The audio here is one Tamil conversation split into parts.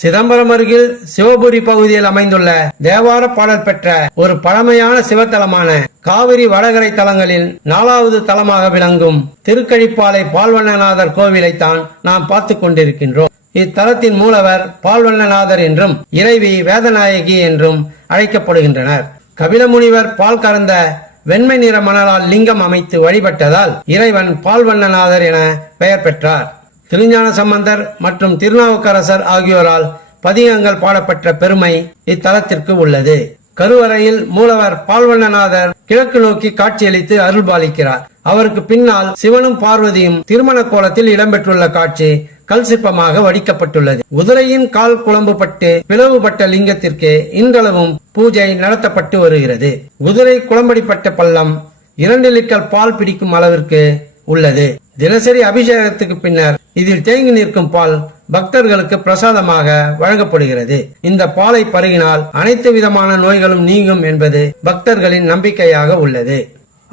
சிதம்பரம் அருகில் சிவபுரி பகுதியில் அமைந்துள்ள தேவார பாடல் பெற்ற ஒரு பழமையான சிவத்தலமான காவிரி வடகரை தலங்களில் 4வது தலமாக விளங்கும் திருக்கழிப்பாலை பால்வண்ணநாதர் கோவிலைத்தான் நாம் பார்த்து கொண்டிருக்கின்றோம். இத்தலத்தின் மூலவர் பால்வண்ணநாதர் என்றும் இறைவி வேதநாயகி என்றும் அழைக்கப்படுகின்றனர். கபிலமுனிவர் பால் கறந்த வெண்மை நிற மணலால் லிங்கம் அமைத்து வழிபட்டதால் இறைவன் பால்வண்ணநாதர் என பெயர் பெற்றார். திருஞான சம்பந்தர் மற்றும் திருநாவுக்கரசர் ஆகியோரால் பதிகங்கள் பாடப்பட்ட பெருமை இத்தலத்திற்கு உள்ளது. கருவறையில் மூலவர் பால்வண்ணநாதர் கிழக்கு நோக்கி காட்சியளித்து அருள்பாலிக்கிறார். அவருக்கு பின்னால் சிவனும் பார்வதியும் திருமண கோலத்தில் இடம்பெற்றுள்ள காட்சி கல் சிற்பமாக வடிக்கப்பட்டுள்ளது. குதிரையின் கால் குழம்புபட்டு பிளவுபட்ட லிங்கத்திற்கு இன்றளவும் பூஜை நடத்தப்பட்டு வருகிறது. குதிரை குளம்படிப்பட்ட பள்ளம் 2 லிட்டர் பால் பிடிக்கும் அளவிற்கு உள்ளது. தினசரி அபிஷேகத்துக்கு பின்னர் இதில் தேங்கி நிற்கும் பால் பக்தர்களுக்கு பிரசாதமாக வழங்கப்படுகிறது. இந்த பாலை பருகினால் அனைத்து விதமான நோய்களும் நீங்கும் என்பது பக்தர்களின் நம்பிக்கையாக உள்ளது.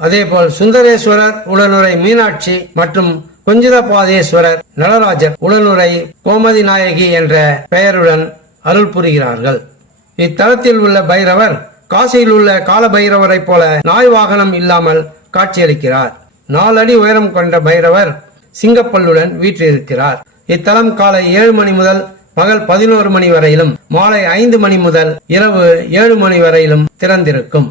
அதேபோல் சுந்தரேஸ்வரர் உடனுரை மீனாட்சி மற்றும் குஞ்சிதபாதேஸ்வரர் நடராஜர் உடனுரை கோமதி நாயகி என்ற பெயருடன் அருள் புரிகிறார்கள். இத்தலத்தில் உள்ள பைரவர் காசியில் உள்ள கால பைரவரை போல நாய் வாகனம் இல்லாமல் காட்சியளிக்கிறார். 4 அடி உயரம் கொண்ட பைரவர் சிங்கப்பல்லுடன் வீற்றிருக்கிறார். இத்தலம் காலை 7 மணி முதல் பகல் 11 மணி வரையிலும் மாலை 5 மணி முதல் இரவு 7 மணி வரையிலும் திறந்திருக்கும்.